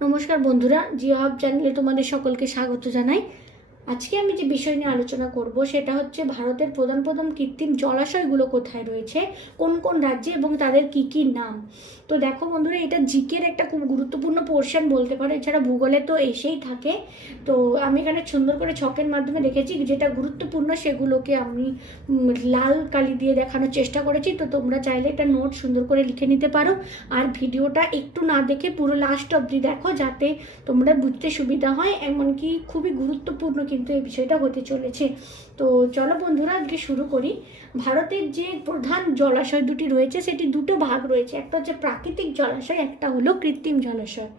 নমস্কার বন্ধুরা, জিও হাব চ্যানেলে তোমাদের সকলকে স্বাগত জানাই। আজকে আমি যে বিষয় নিয়ে আলোচনা করব সেটা হচ্ছে ভারতের প্রধান প্রধান কৃত্রিম জলাশয়গুলো কোথায় রয়েছে, কোন কোন রাজ্যে এবং তাদের কি কি নাম। তো দেখো বন্ধুরা, এটা জিকের একটা খুব গুরুত্বপূর্ণ পোর্শন বলতে পারো, এছাড়া ভূগোলে তো এসেই থাকে। তো আমি এখানে সুন্দর করে ছকের মাধ্যমে দেখেছি যেটা গুরুত্বপূর্ণ সেগুলোকে আমি লাল কালি দিয়ে দেখানোর চেষ্টা করেছি। তো তোমরা চাইলে একটা নোট সুন্দর করে লিখে নিতে পারো, আর ভিডিওটা একটু না দেখে পুরো লাস্ট অবধি দেখো যাতে তোমরা বুঝতে সুবিধা হয়। এমনকি খুবই গুরুত্বপূর্ণ কিন্তু এই বিষয়টা হতে চলেছে। তো চলো বন্ধুরা, আজকে শুরু করি। ভারতের যে প্রধান জলাশয় দুটি রয়েছে সেটি দুটো ভাগ রয়েছে, একটা হচ্ছে প্রাকৃতিক জলাশয়, একটা হলো কৃত্রিম জলাশয়।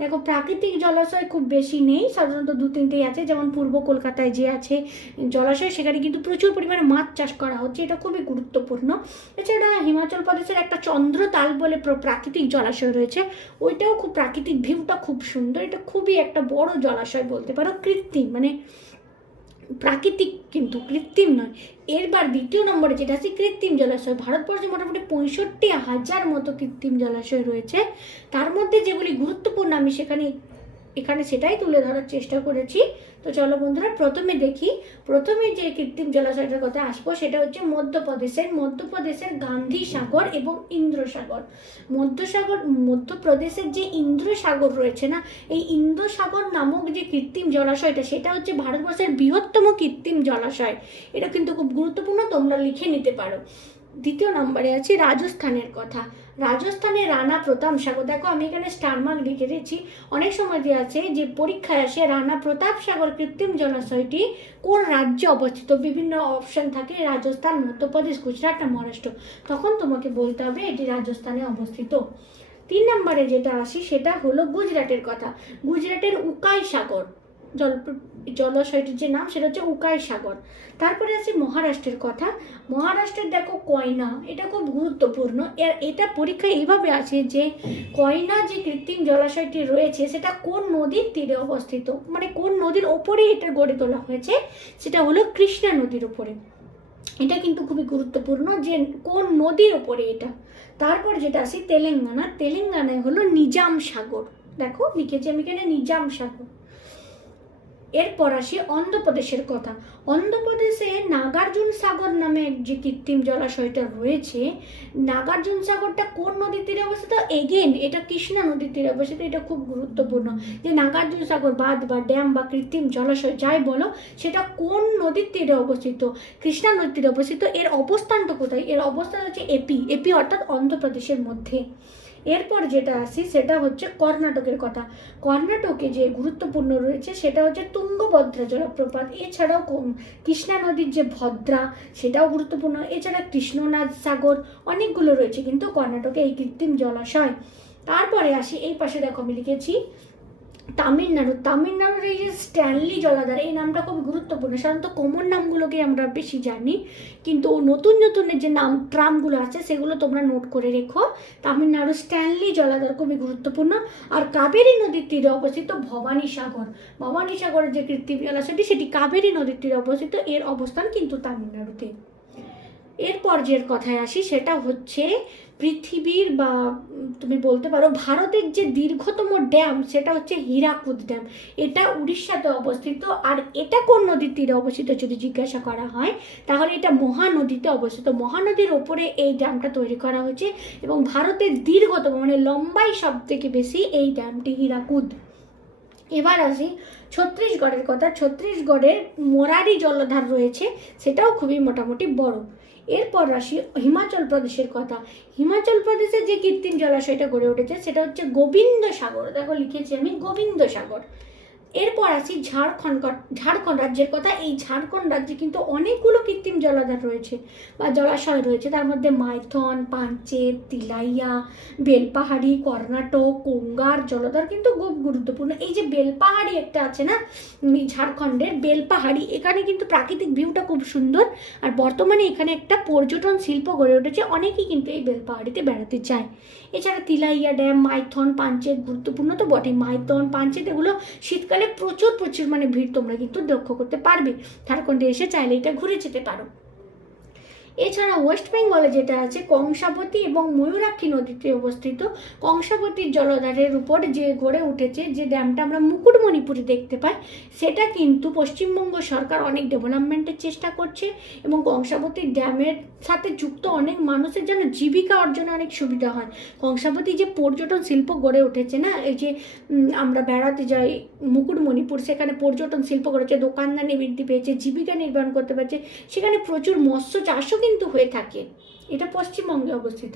দেখো, প্রাকৃতিক জলাশয় খুব বেশি নেই, সাধারণত দু তিনটেই আছে। যেমন পূর্ব কলকাতায় যে আছে জলাশয়, সেখানে কিন্তু প্রচুর পরিমাণে মাছ চাষ করা হচ্ছে, এটা খুবই গুরুত্বপূর্ণ। এছাড়া হিমাচল প্রদেশের একটা চন্দ্রতাল বলে প্রাকৃতিক জলাশয় রয়েছে, ওইটাও খুব প্রাকৃতিক, ভিউটা খুব সুন্দর। এটা খুবই একটা বড় জলাশয় বলতে পারো, কৃত্রিম মানে প্রাকৃতিক কিন্তু কৃত্রিম নয়। এরবার দ্বিতীয় নম্বরে যেটা আছে কৃত্রিম জলাশয়, ভারতবর্ষে মোটামুটি 65,000 মতো কৃত্রিম জলাশয় রয়েছে। তার মধ্যে যেগুলি গুরুত্বপূর্ণ আমি এখানে সেটাই তুলে ধরার চেষ্টা করেছি। তো চলো বন্ধুরা, প্রথমে যে কৃত্রিম জলাশয়টার কথা আসবো সেটা হচ্ছে মধ্যপ্রদেশের গান্ধী সাগর এবং ইন্দ্র সাগর। মধ্যপ্রদেশের যে ইন্দ্র সাগর রয়েছে না, এই ইন্দ্র সাগর নামক যে কৃত্রিম জলাশয়টা, সেটা হচ্ছে ভারতবর্ষের বৃহত্তম কৃত্রিম জলাশয়। এটা কিন্তু খুব গুরুত্বপূর্ণ, তোমরা লিখে নিতে পারো। দ্বিতীয় নম্বরে আছে রাজস্থানের কথা। রাজস্থানের রানা প্রতাপ সাগর। দেখো, আমি এখানে স্টার মার্ক লিখে দিয়েছি। অনেক সময় যে আছে যে পরীক্ষায় আসে রানা প্রতাপ সাগর কৃত্রিম জলাশয়টি কোন রাজ্যে অবস্থিত, বিভিন্ন অপশন থাকে, রাজস্থান, মধ্যপ্রদেশ, গুজরাট না মহারাষ্ট্র। তখন তোমাকে বলতে হবে এটি রাজস্থানে অবস্থিত। 3 নম্বরে যেটা আসি সেটা হলো গুজরাটের কথা। গুজরাটের উকাই সাগর জলাশয়টির যে নাম সেটা হচ্ছে উকাই সাগর। তারপরে আছে মহারাষ্ট্রের কথা। মহারাষ্ট্রের দেখো কয়না, এটা খুব গুরুত্বপূর্ণ। এটা পরীক্ষায় এইভাবে আছে যে কয়না যে কৃত্রিম জলাশয়টি রয়েছে সেটা কোন নদীর তীরে অবস্থিত, মানে কোন নদীর ওপরে এটা গড়ে তোলা হয়েছে, সেটা হলো কৃষ্ণা নদীর ওপরে। এটা কিন্তু খুবই গুরুত্বপূর্ণ যে কোন নদীর ওপরে এটা। তারপর যেটা আসি তেলেঙ্গানায় হলো নিজাম সাগর। দেখো লিখেছি আমি এখানে নিজাম সাগর। এরপর আসি অন্ধ্রপ্রদেশের কথা। অন্ধ্রপ্রদেশে নাগার্জুন সাগর নামে যে কৃত্রিম জলাশয়টা রয়েছে, নাগার্জুন সাগরটা কোন নদীর তীরে অবস্থিত? এগেন এটা কৃষ্ণা নদীর তীরে অবস্থিত। এটা খুব গুরুত্বপূর্ণ যে নাগার্জুন সাগর বাঁধ বা ড্যাম বা কৃত্রিম জলাশয় যাই বলো, সেটা কোন নদীর তীরে অবস্থিত? কৃষ্ণা নদীর তীরে অবস্থিত। এর অবস্থানটা কোথায়? এর অবস্থান হচ্ছে এপি অর্থাৎ অন্ধ্রপ্রদেশের মধ্যে। এরপর যেটা আসি সেটা হচ্ছে কর্ণাটকের কথা। কর্ণাটকে যে গুরুত্বপূর্ণ রয়েছে সেটা হচ্ছে তুঙ্গভদ্রা জলপ্রপাত। এছাড়াও কৃষ্ণা নদীর যে ভদ্রা, সেটাও গুরুত্বপূর্ণ। এছাড়া কৃষ্ণনাথ সাগর, অনেকগুলো রয়েছে কিন্তু কর্ণাটকে এই কৃত্রিম জলাশয়। তারপরে আসি এই পাশে, দেখো আমি লিখেছি তামিলনাড়ুর এই যে স্ট্যানলি জলাধার, এই নামটা খুব গুরুত্বপূর্ণ। সাধারণত কমন নামগুলোকে আমরা বেশি জানি, কিন্তু নতুন যে ট্রামগুলো আছে সেগুলো তোমরা নোট করে রেখো। তামিলনাড়ুর স্ট্যানলি জলাধার খুবই গুরুত্বপূর্ণ। আর কাবেরী নদীর তীরে অবস্থিত ভবানী সাগরের যে কৃত্রিম জলাশয়টি, সেটি কাবেরী নদীর তীরে অবস্থিত। এর অবস্থান কিন্তু তামিলনাড়ুতে। এরপর যে কথায় আসি সেটা হচ্ছে পৃথিবীর বা তুমি বলতে পারো ভারতের যে দীর্ঘতম ড্যাম, সেটা হচ্ছে হীরাকুদ ড্যাম। এটা উড়িষ্যাতে অবস্থিত। আর এটা কোন নদীর তীরে অবস্থিত যদি জিজ্ঞাসা করা হয়, তাহলে এটা মহানদীতে অবস্থিত। মহানদীর ওপরে এই ড্যামটা তৈরি করা হয়েছে এবং ভারতের দীর্ঘতম মানে লম্বাই সব থেকে বেশি এই ড্যামটি হীরাকুদ। এবার আসি ছত্তিশগড়ের কথা। ছত্তিশগড়ের মোরারি জলাধার রয়েছে, সেটাও খুবই মোটামুটি বড়। এরপর আসি হিমাচল প্রদেশের কথা। হিমাচল প্রদেশের যে কৃত্রিম জলাশয়টা গড়ে উঠেছে সেটা হচ্ছে গোবিন্দ সাগর। দেখো লিখেছি আমি গোবিন্দ সাগর। এরপর আসি ঝাড়খণ্ড রাজ্যের কথা। এই ঝাড়খণ্ড রাজ্যে কিন্তু অনেকগুলো কৃত্রিম জলাধার রয়েছে বা জলাশয় রয়েছে। তার মধ্যে মাইথন, পাঞ্চেত, তিলাইয়া, বেলপাহাড়ি, কর্ণাটক, গঙ্গার জলাধার কিন্তু খুব গুরুত্বপূর্ণ। এই যে বেলপাহাড়ি একটা আছে না, ঝাড়খণ্ডের বেলপাহাড়ি, এখানে কিন্তু প্রাকৃতিক ভিউটা খুব সুন্দর। আর বর্তমানে এখানে একটা পর্যটন শিল্প গড়ে উঠেছে, অনেকেই কিন্তু এই বেলপাহাড়িতে বেড়াতে যায়। এছাড়া তিলাইয়া ড্যাম, মাইথন, পাঞ্চেত গুরুত্বপূর্ণ তো বটে। মাইথন, পাঞ্চেত এগুলো শীতকালে প্রচুর মানে ভিড় তোমরা কিন্তু লক্ষ্য করতে পারবে। ঝাড়খণ্ডে এসে চাইলে এটা ঘুরে যেতে পারো। এছাড়া ওয়েস্ট বেঙ্গলে যেটা আছে কংসাবতী এবং ময়ূরাক্ষী নদীতে অবস্থিত কংসাবতীর জলধারের উপর যে গড়ে উঠেছে যে ড্যামটা আমরা মুকুটমণিপুরে দেখতে পাই, সেটা কিন্তু পশ্চিমবঙ্গ সরকার অনেক ডেভেলপমেন্টের চেষ্টা করছে এবং কংসাবতী ড্যামের সাথে যুক্ত অনেক মানুষের যেন জীবিকা অর্জনে অনেক সুবিধা হয়। কংসাবতী যে পর্যটন শিল্প গড়ে উঠেছে না, এই যে আমরা বেড়াতে যাই মুকুটমণিপুর, সেখানে পর্যটন শিল্প গড়েছে, দোকানদানি বৃদ্ধি পেয়েছে, জীবিকা নির্বাহ করতে পারছে, সেখানে প্রচুর মৎস্য চাষও কিন্তু হয়ে থাকে। এটা পশ্চিমবঙ্গে অবস্থিত।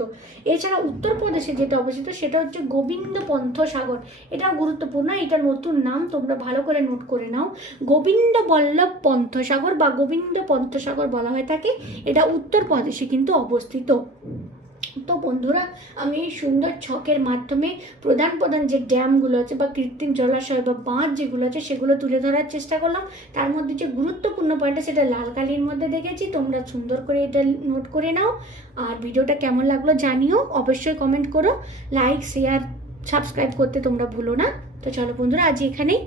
এছাড়া উত্তরপ্রদেশে যেটা অবস্থিত সেটা হচ্ছে গোবিন্দ পন্থ সাগর। এটাও গুরুত্বপূর্ণ, এটা নতুন নাম, তোমরা ভালো করে নোট করে নাও। গোবিন্দ বল্লভ পন্থ সাগর বা গোবিন্দ পন্থ সাগর বলা হয়ে থাকে, এটা উত্তরপ্রদেশে কিন্তু অবস্থিত। তো বন্ধুরা, আমি এই সুন্দর ছকের মাধ্যমে প্রধান প্রধান যে ড্যামগুলো আছে বা কৃত্রিম জলাশয় বা বাঁধ যেগুলো আছে সেগুলো তুলে ধরার চেষ্টা করলাম। তার মধ্যে যে গুরুত্বপূর্ণ পয়েন্টটা সেটা লাল কালির মধ্যে দেখেছি, তোমরা সুন্দর করে এটা নোট করে নাও। আর ভিডিওটা কেমন লাগলো জানিও, অবশ্যই কমেন্ট করো, লাইক শেয়ার সাবস্ক্রাইব করতে তোমরা ভুলো না। তো চলো বন্ধুরা, আজ এখানেই।